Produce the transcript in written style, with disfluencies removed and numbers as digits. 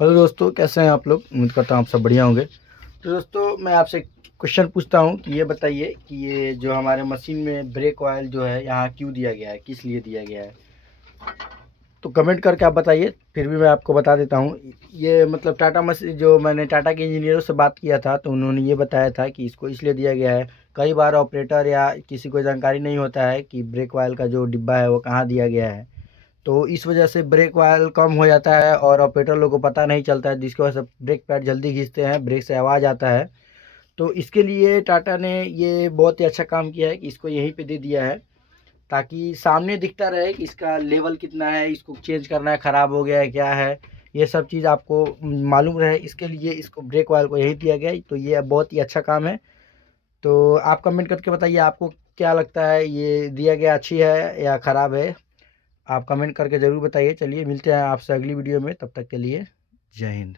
Hello दोस्तों, कैसे हैं आप लोग। उम्मीद करता हूँ आप सब बढ़िया होंगे। तो दोस्तों, मैं आपसे क्वेश्चन पूछता हूँ कि ये बताइए कि ये जो हमारे मशीन में ब्रेक ऑयल जो है यहाँ क्यों दिया गया है, किस लिए दिया गया है। तो कमेंट करके आप बताइए, फिर भी मैं आपको बता देता हूँ। ये मतलब टाटा मशीन, जो मैंने टाटा के इंजीनियरों से बात किया था तो उन्होंने ये बताया था कि इसको इसलिए दिया गया है। कई बार ऑपरेटर या किसी को जानकारी नहीं होता है कि ब्रेक ऑयल का जो डिब्बा है वो कहाँ दिया गया है। तो इस वजह से ब्रेक ऑयल कम हो जाता है और ऑपरेटर लोग को पता नहीं चलता है, जिसकी वजह से ब्रेक पैड जल्दी खींचते हैं, ब्रेक से आवाज़ आता है। तो इसके लिए टाटा ने ये बहुत ही अच्छा काम किया है कि इसको यहीं पे दे दिया है, ताकि सामने दिखता रहे कि इसका लेवल कितना है, इसको चेंज करना है, ख़राब हो गया है क्या है, ये सब चीज़ आपको मालूम रहे। इसके लिए इसको ब्रेक ऑयल को यहीं दिया गया है, तो ये बहुत ही अच्छा काम है। तो आप कमेंट करके बताइए आपको क्या लगता है, ये दिया गया अच्छी है या ख़राब है। आप कमेंट करके ज़रूर बताइए। चलिए मिलते हैं आपसे अगली वीडियो में, तब तक के लिए जय हिंद।